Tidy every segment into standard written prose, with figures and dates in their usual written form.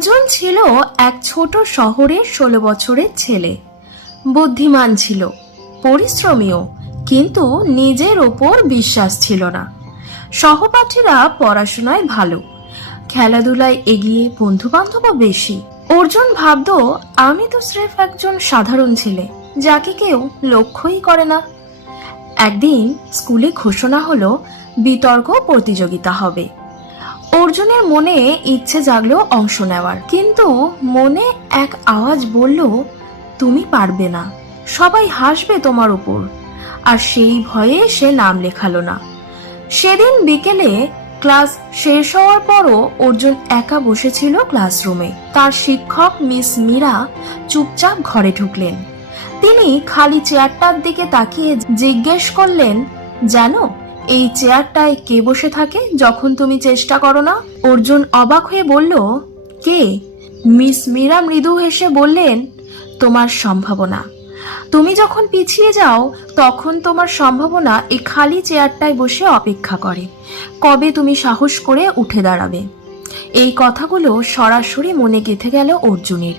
অর্জুন ছিল এক ছোট শহরের 16 বছরের ছেলে। বুদ্ধিমান ছিল, পরিশ্রমীও, কিন্তু নিজের ওপর বিশ্বাস ছিল না। সহপাঠীরা পড়াশোনায় ভালো, খেলাধুলায় এগিয়ে, বন্ধু বান্ধবও বেশি। অর্জুন ভাবতো, আমি তো স্রেফ একজন সাধারণ ছেলে, যাকে কেউ লক্ষ্যই করে না। একদিন স্কুলে ঘোষণা হলো বিতর্ক প্রতিযোগিতা হবে। অর্জুনের মনে ইচ্ছে জাগলো অংশ নেওয়ার, কিন্তু মনে এক আওয়াজ বলল, তুমি পারবে না, সবাই হাসবে তোমার উপর। আর সেই ভয়ে সে নাম লেখালো না। সেদিন বিকেলে ক্লাস শেষ হওয়ার পরও অর্জুন একা বসেছিল ক্লাসরুমে। তার শিক্ষক মিস মীরা চুপচাপ ঘরে ঢুকলেন। তিনি খালি চেয়ারটার দিকে তাকিয়ে জিজ্ঞেস করলেন, জানো এই চেয়ারটায় কে বসে থাকে যখন তুমি চেষ্টা করো না? অর্জুন অবাক হয়ে বলল, কে? মিস মীরা মৃদু হেসে বললেন, তোমার সম্ভাবনা। তুমি যখন পিছিয়ে যাও তখন তোমার সম্ভাবনা এই খালি চেয়ারটায় বসে অপেক্ষা করে, কবে তুমি সাহস করে উঠে দাঁড়াবে। এই কথাগুলো সরাসরি মনে গেঁথে গেল অর্জুনের।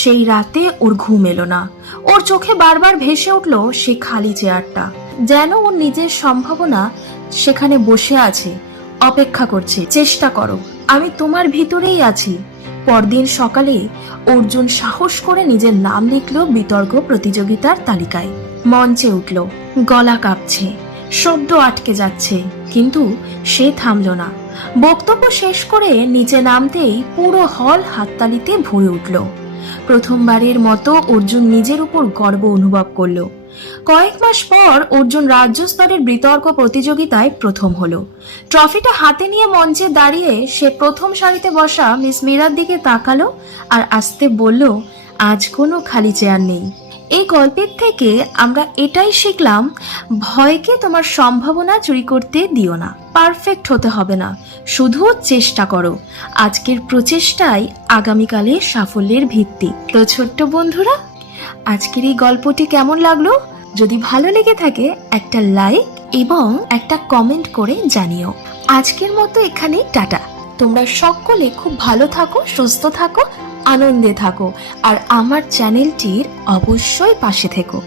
সেই রাতে ওর ঘুম এলো না। ওর চোখে বারবার ভেসে উঠল সে খালি চেয়ারটা, যেন ওর নিজের সম্ভাবনা সেখানে বসে আছে, অপেক্ষা করছে, চেষ্টা করো, আমি তোমার ভিতরেই আছি। পরদিন সকালে অর্জুন সাহস করে নিজের নাম লিখল বিতর্ক প্রতিযোগিতার তালিকায়। মঞ্চে উঠল, গলা কাঁপছে, শব্দ আটকে যাচ্ছে, কিন্তু সে থামল না। বক্তব্য শেষ করে নিচে নামতেই পুরো হল হাততালিতে ভরে উঠল। প্রথমবারের মতো অর্জুন নিজের উপর গর্ব অনুভব করল। কয়েক মাস পর অর্জুন রাজ্য স্তরের বিতর্ক প্রতিযোগিতায় প্রথম হলো। ট্রফিটা হাতে নিয়ে মঞ্চে দাঁড়িয়ে সে প্রথম সারিতে বসা মিস মীরার দিকে তাকালো আর আস্তে বলল, আজ কোনো খালি চেয়ার নেই। এই গল্পের থেকে আমরা এটাই শিখলাম, ভয়কে তোমার সম্ভাবনা চুরি করতে দিও না। পারফেক্ট হতে হবে না, শুধু চেষ্টা করো। আজকের প্রচেষ্টাই আগামীকালের সাফল্যের ভিত্তি। তো ছোট্ট বন্ধুরা, আজকের এই গল্পটি কেমন লাগলো? যদি ভালো লেগে থাকে একটা লাইক এবং একটা কমেন্ট করে জানিও। আজকের মতো এখানেই টাটা। তোমরা সকলে খুব ভালো থাকো, সুস্থ থাকো, আনন্দে থাকো, আর আমার চ্যানেলটির অবশ্যই পাশে থেকো।